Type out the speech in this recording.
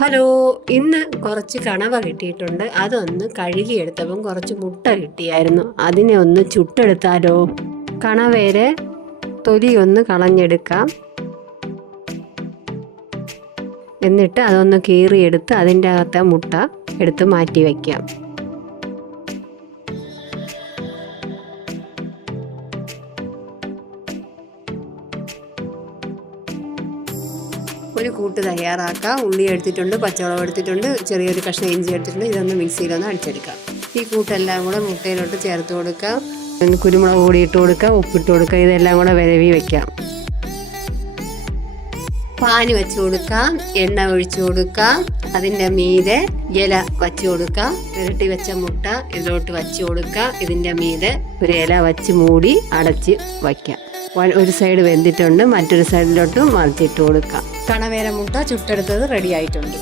Hello, ഇന്ന് കുറച്ച് കണവ കിട്ടിയിട്ടുണ്ട്. അതൊന്ന് കഴുകിയെടുത്തപ്പം കുറച്ച് മുട്ട കിട്ടിയായിരുന്നു. അതിനെ ഒന്ന് ചുട്ടെടുത്താലോ? കണവേരെ തൊലി ഒന്ന് കളഞ്ഞെടുക്കാം. എന്നിട്ട് അതൊന്ന് കീറിയെടുത്ത് അതിൻ്റെ അകത്തെ മുട്ട എടുത്ത് മാറ്റി വയ്ക്കാം. ഒരു കൂട്ട് തയ്യാറാക്കാം. ഉള്ളി എടുത്തിട്ടുണ്ട്, പച്ചമുളക് എടുത്തിട്ടുണ്ട്, ചെറിയൊരു കഷ്ണം ഇഞ്ചി എടുത്തിട്ടുണ്ട്. ഇതൊന്ന് മിക്സിയിലൊന്ന് അടിച്ചെടുക്കാം. ഈ കൂട്ടെല്ലാം കൂടെ മുട്ടയിലോട്ട് ചേർത്ത് കൊടുക്കാം. കുരുമുളക് പൊടി ഇട്ട് കൊടുക്കാം, ഉപ്പിട്ട് കൊടുക്കാം. ഇതെല്ലാം കൂടെ വിരവി വയ്ക്കാം. പാന് വെച്ച് കൊടുക്കാം, എണ്ണ ഒഴിച്ചു കൊടുക്കാം. അതിൻ്റെ മീതെ ഇല വച്ച് കൊടുക്കാം. ഇരട്ടി വെച്ച മുട്ട ഇതിലോട്ട് വച്ച് കൊടുക്കാം. ഇതിൻ്റെ മീതെ ഒരു ഇല വച്ച് മൂടി അടച്ച് വയ്ക്കാം. ഒരു സൈഡ് വെന്തിട്ടുണ്ട്, മറ്റൊരു സൈഡിലോട്ട് മറിച്ചിട്ട് കൊടുക്കാം. കണവേര മുട്ട ചുട്ടെടുത്തത് റെഡി ആയിട്ടുണ്ട്.